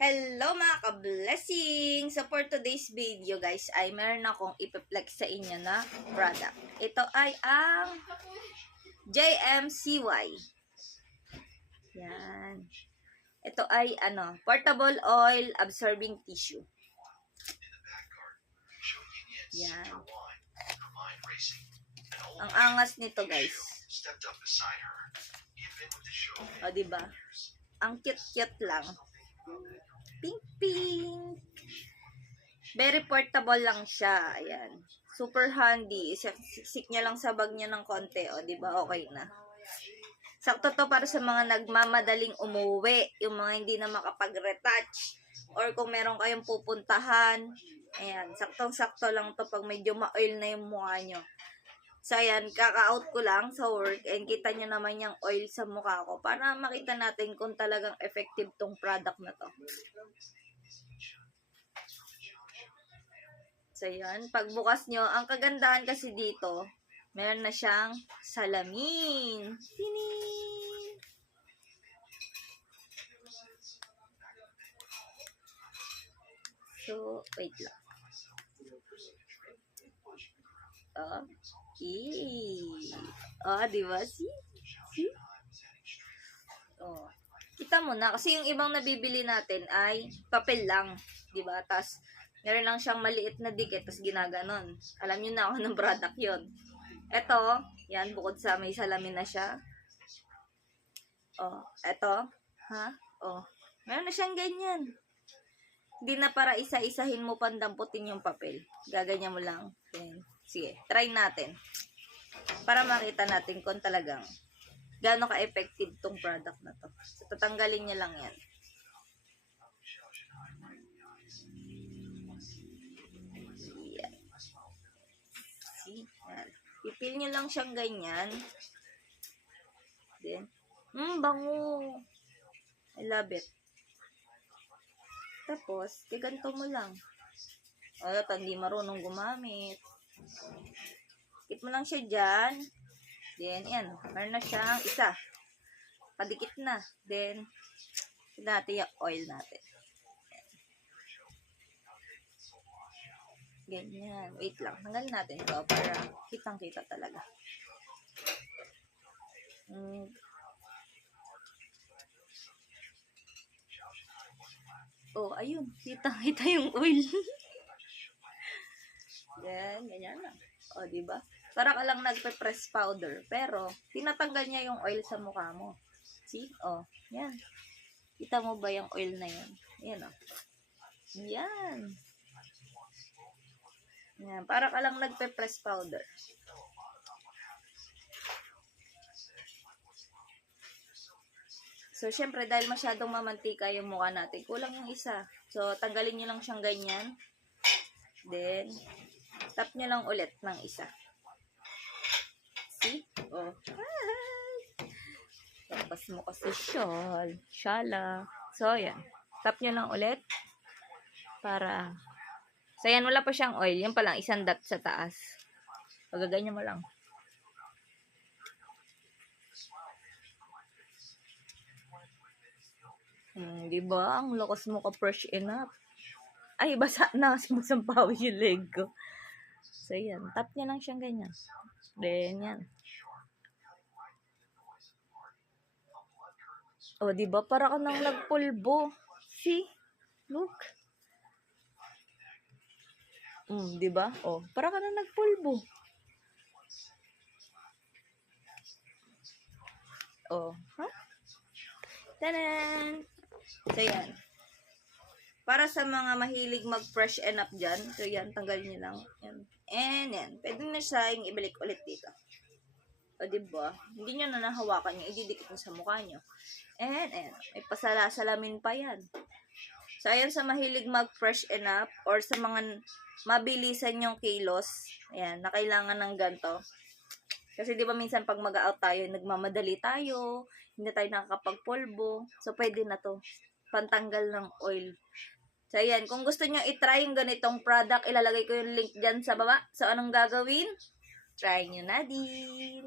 Hello mga ka-blessing! So for today's video guys ay meron akong ipiplex sa inyo na product. Ito ay ang JMCY. Yan. Ito ay portable oil absorbing tissue. Yan. Ang angas nito guys. O diba? Ang cute-cute lang. Pink pink. Very portable lang siya. Ayan. Super handy. Siksik niya lang sa bag niya ng konti. O, di ba? Okay na. Sakto to para sa mga nagmamadaling umuwi. Yung mga hindi na makapag-retouch. Or kung meron kayong pupuntahan. Ayan. Saktong-sakto lang to pag medyo ma-oil na yung mukha nyo. So, ayan, kaka-out ko lang sa work and kita nyo naman yung oil sa mukha ko para makita natin kung talagang effective tong product na to. So, ayan, pagbukas nyo, ang kagandahan kasi dito, meron na siyang salamin. Tinin! So, wait lang. Di ba? See? Oh. Kita mo na kasi yung ibang nabibili natin ay papel lang, 'di ba? Tas meron lang siyang maliit na dikit tas ginaganon. Alam niyo na ako ng product 'yon. Ito, yan bukod sa may salamin na siya. Oh, ito, ha? Oh. Meron na siyang ganyan. Hindi na para isa-isahin mo pandamputin yung papel. Gaganyan mo lang. Yan. Sige, try natin. Para makita natin kung talagang gaano ka-effective tong product na to. So, tatanggalin niya lang yan. Yan. See? Yan. Ipil nyo lang siyang ganyan. Then, bango. I love it. Tapos, ganito mo lang. O, hindi marunong gumamit. Dikit mo lang siya dyan. Then, yan. Meron na siyang isa. Padikit na. Then, natin yung oil natin. Ganyan. Wait lang. Tanggalin natin ito para kitang-kita talaga. Oh, ayun. Kitang-kita yung oil. Yan, ganyan lang. O, diba? Para ka lang nagpe-press powder. Pero, tinatanggal niya yung oil sa mukha mo. See? O, yan. Kita mo ba yung oil na yan? Yan, o. Yan. Yan. Para ka lang nagpe-press powder. So, syempre, dahil masyadong mamantika yung mukha natin, kulang yung isa. So, tanggalin nyo lang siyang ganyan. Then, tap nyo lang ulit ng isa. See? Oh. Tapos mo kasi shala. So, yan. Tap nyo lang ulit. Para. So, yan. Wala pa siyang oil. Yan pa lang. Isang dot sa taas. Pagaganyan mo lang. Diba? Ang lakas mo ka-fresh enough. Ay, basa na kasi magsampawis yung leg ko. So, yan. Tap niya lang siyang ganyan. Then, yan. O, diba? Para ka nang nagpulbo. See? Look. Diba? O, para ka nang nagpulbo. O, ha? Tanan! So, yan. Para sa mga mahilig mag-fresh up dyan, so yan, tanggalin nyo lang. Yan. And yan, pwede na siya yung ibalik ulit dito. O, diba? Hindi nyo na nahawakan yung ididikit nyo sa mukha nyo. And, may pasala-salamin pa yan. So, ayan sa mahilig mag-fresh up or sa mga mabilisan yung kilos, ayan, na kailangan ng ganito. Kasi diba minsan pag mag-out tayo, nagmamadali tayo, hindi tayo nakakapagpolvo. So, pwede na to. Pantanggal ng oil. So, ayan. Kung gusto nyo i-try yung ganitong product, ilalagay ko yung link dyan sa baba. So, anong gagawin? Try nyo na din.